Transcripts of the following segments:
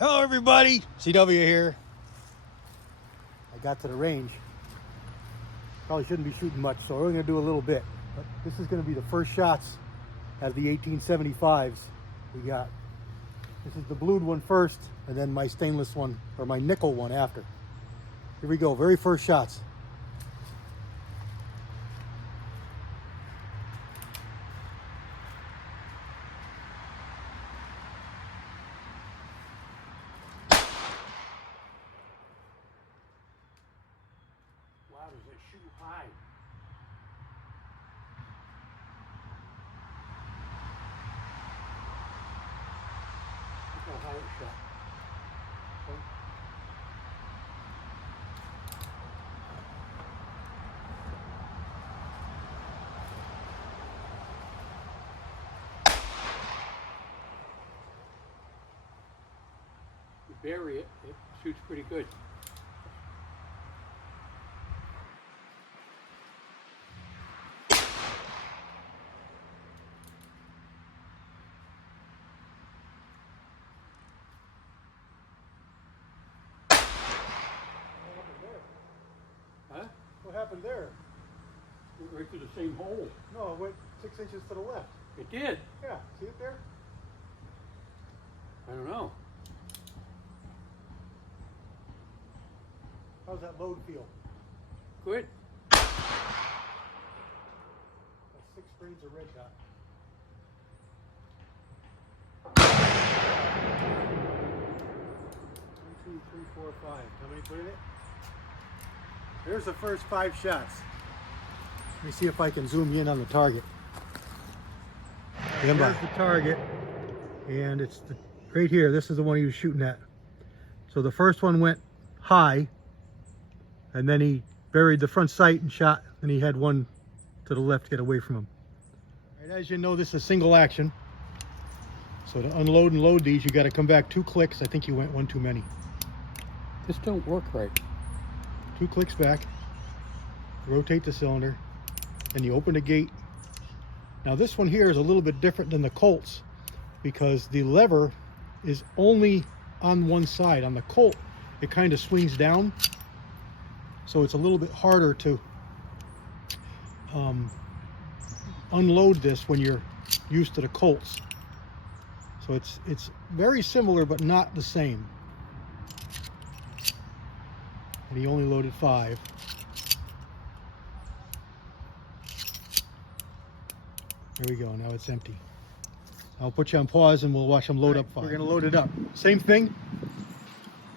Hello everybody, CW here. I got to the range. Probably shouldn't be shooting much, so we're only gonna do a little bit. But this is gonna be the first shots out of the 1875s we got. This is the blued one first, and then my stainless one, or my nickel one after. Here we go, very first shots. Wow, does it shoot high? Look how high it shot. You bury it, it shoots pretty good. Huh? What happened there? Went right through the same hole. No, it went 6 inches to the left. It did. Yeah, see it there? I don't know. How's that load feel? Good. That's 6 grains of red dot. 1, 2, 3, 4, 5. How many put in it? There's the first 5 shots. Let me see if I can zoom in on the target. There's the target, and it's right here. This is the one he was shooting at. So the first one went high, and then he buried the front sight and shot, and he had one to the left to get away from him. Right, as you know, this is single action. So to unload and load these, you got to come back 2 clicks. I think you went 1 too many. This don't work right. 2 clicks back, rotate the cylinder, and you open the gate. Now this one here is a little bit different than the Colts because the lever is only on one side. On the Colt, it kind of swings down, so it's a little bit harder to unload this when you're used to the Colts. So it's very similar but not the same. And he only loaded 5. There we go, now it's empty. I'll put you on pause and we'll watch them load up 5. We're gonna load it up. Same thing.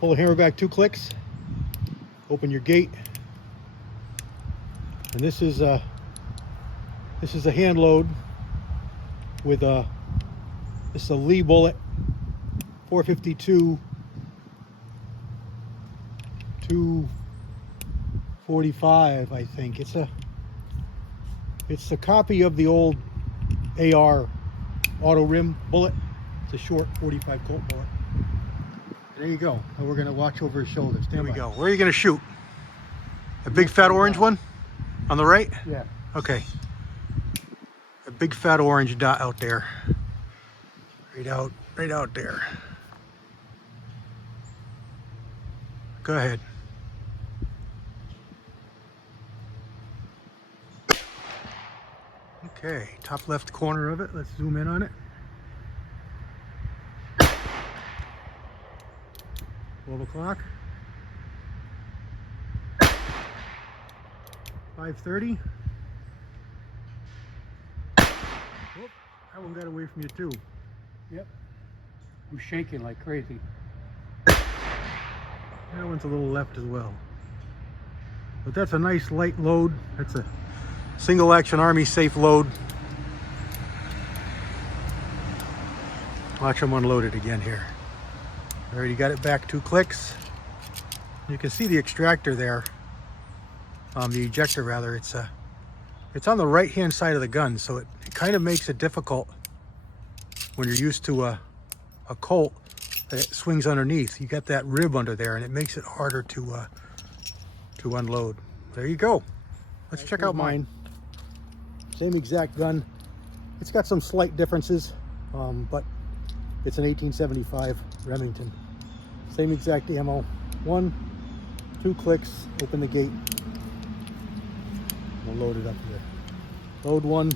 Pull the hammer back 2 clicks. Open your gate. And this is a hand load with this is a Lee bullet 452 245, I think. It's a copy of the old AR auto rim bullet. It's a short 45 Colt bullet. There you go. Now we're gonna watch over his shoulder. Stand by. Go. Where are you gonna shoot? A big fat orange one? On the right? Yeah. Okay. A big fat orange dot out there. Right out there. Go ahead. Okay, top left corner of it. Let's zoom in on it. 12 o'clock. 5:30. Whoop, that one got away from you too. Yep. I'm shaking like crazy. That one's a little left as well. But that's a nice light load. That's a single action Army safe load. Watch them unload it again here. Already got it back 2 clicks. You can see the extractor there. The ejector rather. It's on the right hand side of the gun, so it kind of makes it difficult when you're used to a Colt that it swings underneath. You got that rib under there, and it makes it harder to unload. There you go. Let's check out mine. Same exact gun. It's got some slight differences, but it's an 1875 Remington. Same exact ammo. 1, 2 clicks, open the gate. We'll load it up here. Load 1,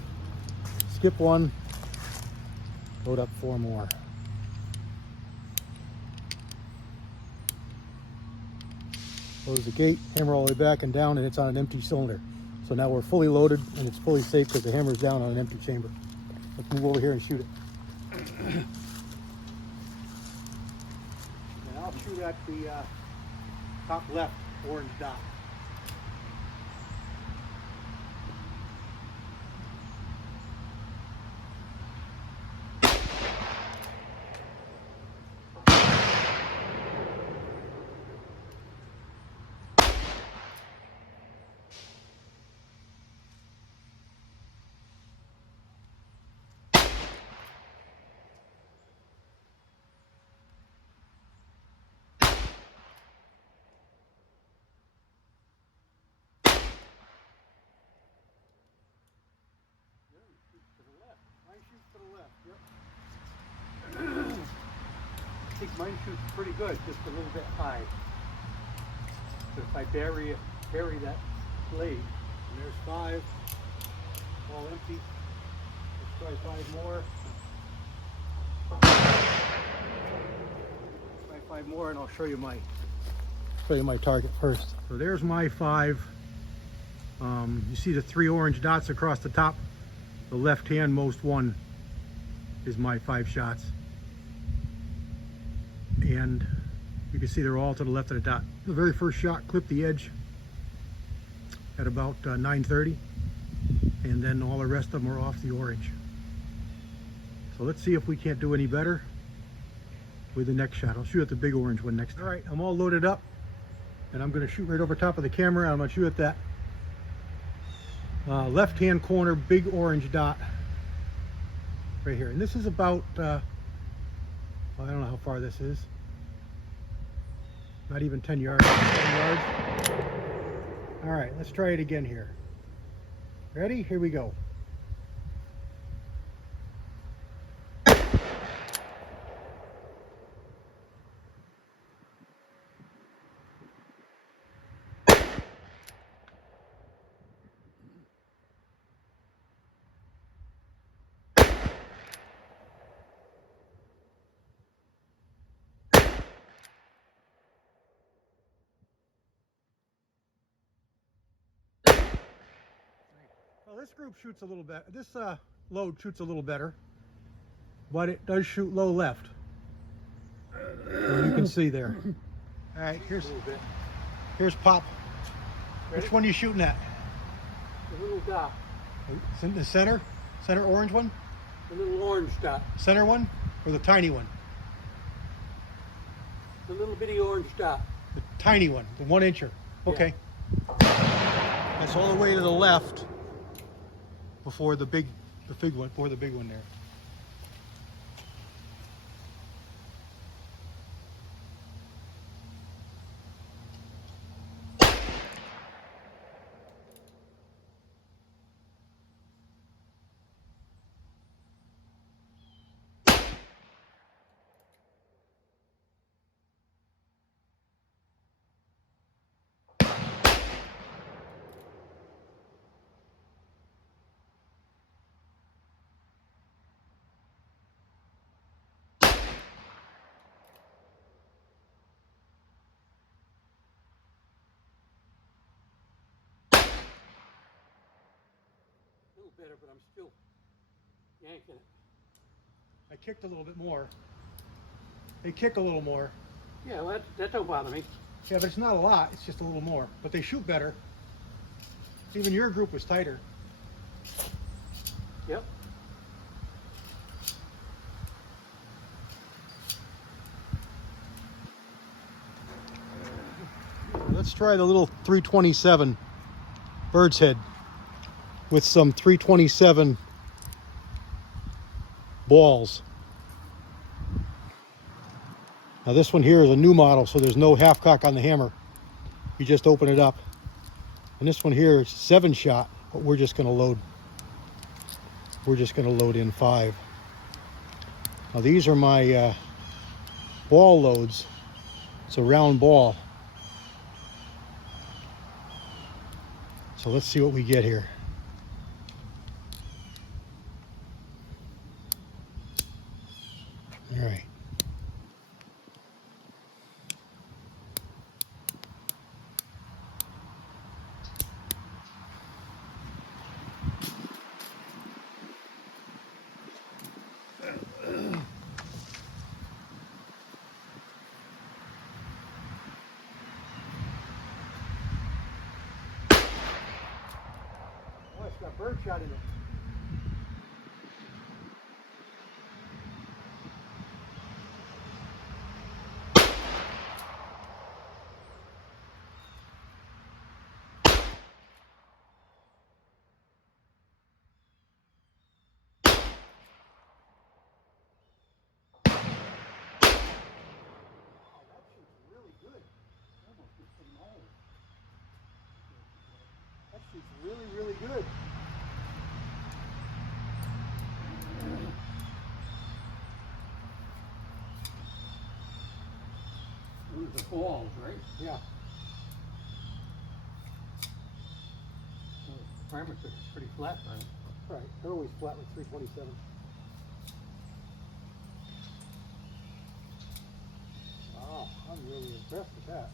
skip 1, load up 4 more. Close the gate, hammer all the way back and down, and it's on an empty cylinder. So now we're fully loaded and it's fully safe because the hammer's down on an empty chamber. Let's move over here and shoot it. And I'll shoot at the top left orange dot. Mine shoots to the left, yep. I think mine shoots pretty good, just a little bit high. But if I bury that blade, and there's 5, all empty. Let's try 5 more. Try 5 more, and I'll show you my target first. So there's my 5. You see the 3 orange dots across the top. The left-hand most one is my 5 shots. And you can see they're all to the left of the dot. The very first shot clipped the edge at about 9:30, and then all the rest of them are off the orange. So let's see if we can't do any better with the next shot. I'll shoot at the big orange one next time. All right, I'm all loaded up, and I'm going to shoot right over top of the camera. I'm going to shoot at that left-hand corner big orange dot right here. And this is about, well, I don't know how far this is. Not even 10 yards. 10 yards. All right, let's try it again here. Ready? Here we go. Well, this group shoots a little better. This load shoots a little better, but it does shoot low left. As you can see there. All right, here's Pop. Ready? Which one are you shooting at? The little dot, It's in the center orange one? the little orange dot, Center one or the tiny one? the little bitty orange dot. The tiny one, the 1 incher. Okay. That's all the way to the left before the big one, before the big one there. A little better, but I'm still yanking it. I kicked a little bit more. They kick a little more. Yeah, well, that don't bother me. Yeah, but it's not a lot. It's just a little more. But they shoot better. Even your group was tighter. Yep. Let's try the little 327 bird's head with some 327 balls. Now this one here is a new model, so there's no half cock on the hammer. You just open it up. And this one here is 7-shot, but we're just going to load. We're just going to load in 5. Now these are my ball loads. It's a round ball. So let's see what we get here. All right. Oh, it's got bird shot in it. That shoots really, really good. Those are the balls, right? Yeah. So the parameters are pretty flat, right? Right. They're always flat with 327. Wow, I'm really impressed with that.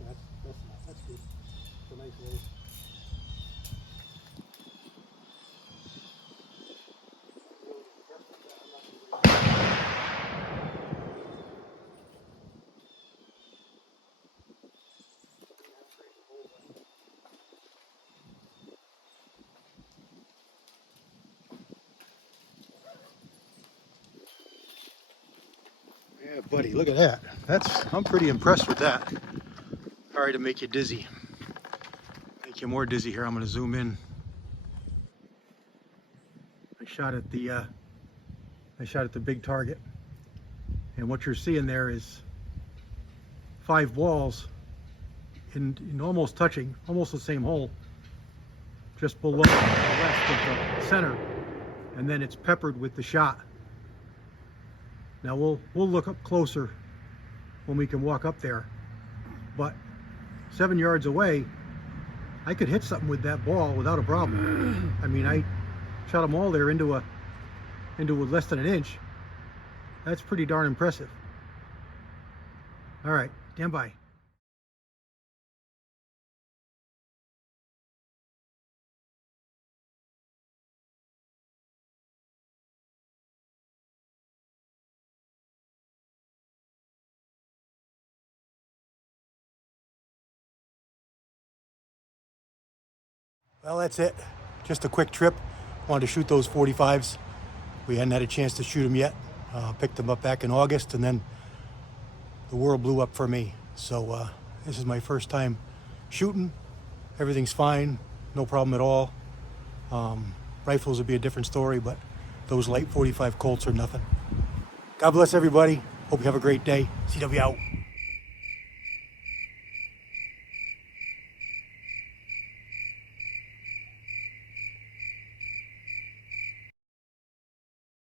Yeah, that's good. It's a nice load. Yeah, buddy, look at that. I'm pretty impressed with that. Sorry to make you dizzy. Make you more dizzy here. I'm going to zoom in. I shot at the big target, and what you're seeing there is 5 balls in almost touching, almost the same hole, just below the left of the center, and then it's peppered with the shot. Now we'll look up closer when we can walk up there, but 7 yards away, I could hit something with that ball without a problem. I mean, I shot them all there into less than an inch. That's pretty darn impressive. All right, stand by. Well, that's it. Just a quick trip. Wanted to shoot those 45s. We hadn't had a chance to shoot them yet. Picked them up back in August, and then the world blew up for me. So this is my first time shooting. Everything's fine, no problem at all. Rifles would be a different story, but those light 45 Colts are nothing. God bless everybody. Hope you have a great day. CW out.